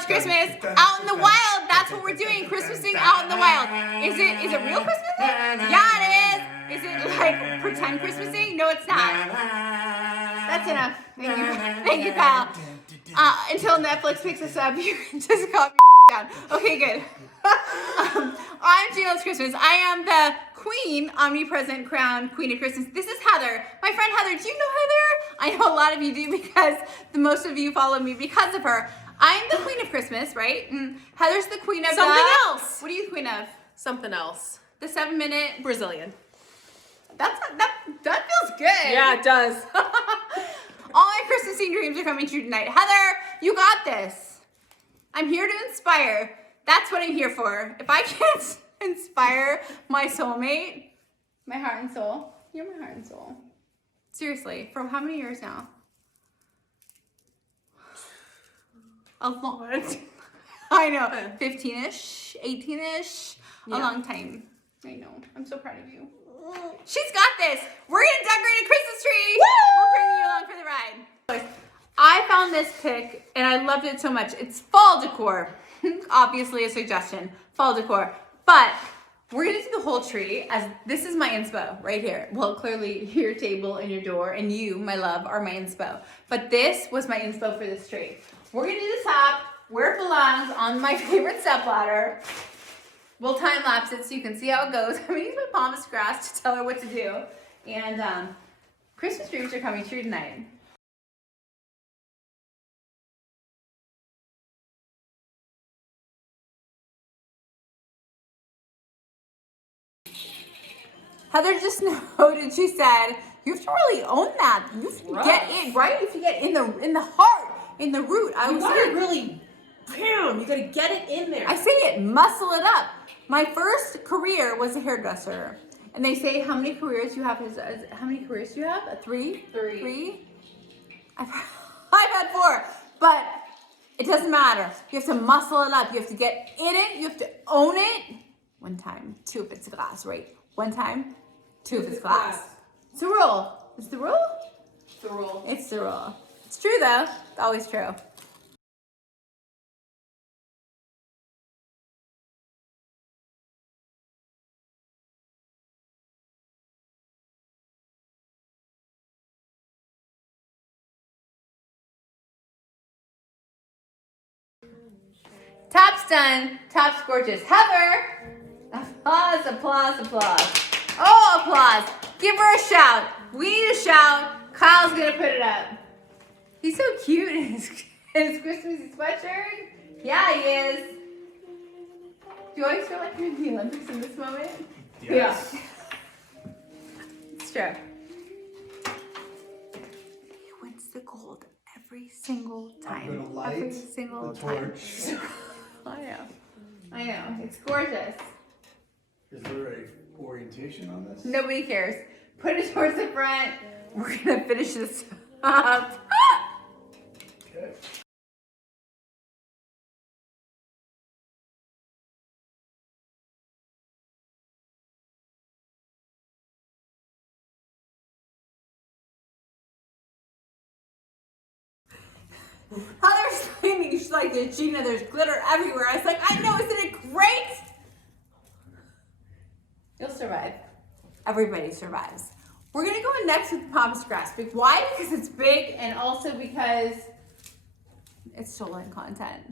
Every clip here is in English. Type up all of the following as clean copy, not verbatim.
Loves Christmas out in the wild. That's what we're doing. Christmasing out in the wild. Is it real Christmasing? Yeah, it is. Is it like pretend Christmasing? No, it's not. That's enough. Thank you. Thank you, Kyle. Until Netflix picks us up, you can just calm down. Okay, good. I'm Jeanna Loves Christmas. I am the queen, omnipresent, crowned queen of Christmas. This is Heather. My friend Heather. Do you know Heather? I know a lot of you do because most of you follow me because of her. I'm the queen of Christmas, right? And Heather's the queen of something else. What are you the queen of? Something else. The 7-minute Brazilian. That feels good. Yeah, it does. All my Christmassy dreams are coming true tonight. Heather, you got this. I'm here to inspire. That's what I'm here for. If I can't inspire my soulmate, my heart and soul, you're my heart and soul. Seriously, for how many years now? A long, I know, 15-ish, 18-ish, a long time. I know, I'm so proud of you. She's got this. We're gonna decorate a Christmas tree. Woo! We're bringing you along for the ride. I found this pic and I loved it so much. It's fall decor. Obviously a suggestion, fall decor. But we're gonna do the whole tree as this is my inspo right here. Well, clearly your table and your door and you, my love, are my inspo. But this was my inspo for this tree. We're gonna do the top where it belongs on my favorite stepladder. We'll time lapse it so you can see how it goes. I'm gonna use my palmist grass to tell her what to do. And Christmas dreams are coming true tonight. Heather just noted, she said, you have to really own that. You have to get in, right? You have to get in the heart, in the root. You gotta really, bam, you gotta get it in there. I say it, muscle it up. My first career was a hairdresser. And they say, how many careers you have? How many careers do you have? Three? Three? I've had 4. But it doesn't matter. You have to muscle it up. You have to get in it. You have to own it. 1 time, 2 if it's glass, right? 1 time, 2 if it's glass. It's the rule. It's the rule? It's the rule. It's the rule. It's true though. It's always true. Top's done. Top's gorgeous. Heather! Applause, applause, applause. Oh, applause. Give her a shout. We need a shout. Kyle's gonna put it up. He's so cute in his Christmas sweatshirt. Yeah, he is. Do you always feel like you're in the Olympics in this moment? Yes. Yeah. It's true. He wins the gold every single time. I'm gonna light every single the time. torch. I know. It's gorgeous. Is there a orientation on this? Nobody cares. Put it towards the front. We're gonna finish this up. Okay. Heather's screaming. She's like, Jeanna, there's glitter everywhere. I was like, I know, isn't it great? You'll survive. Everybody survives. We're gonna go in next with the palmist grass. Why? Because it's big and also because it's stolen content.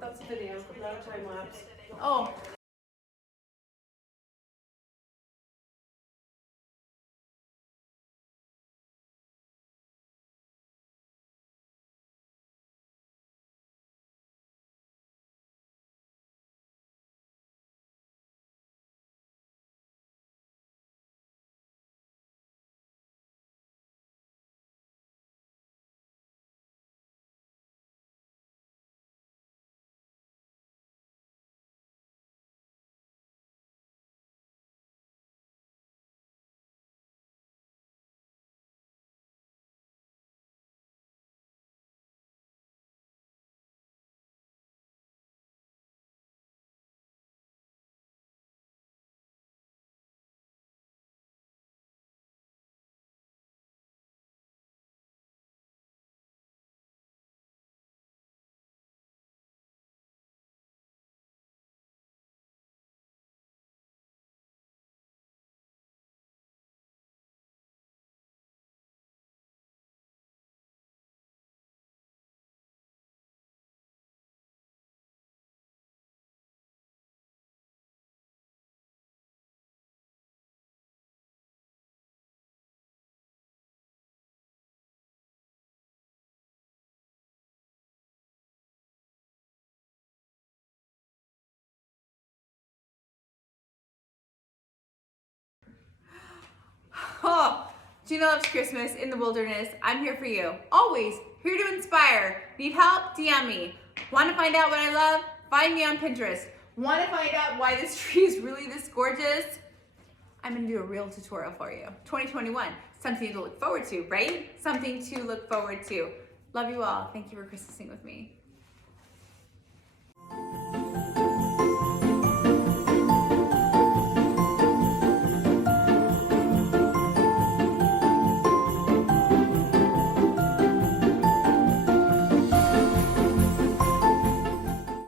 That's a video, not a time lapse. Oh. Jeanna Loves Christmas in the wilderness. I'm here for you. Always here to inspire. Need help? DM me. Want to find out what I love? Find me on Pinterest. Want to find out why this tree is really this gorgeous? I'm going to do a real tutorial for you. 2021. Something to look forward to, right? Something to look forward to. Love you all. Thank you for Christmasing with me.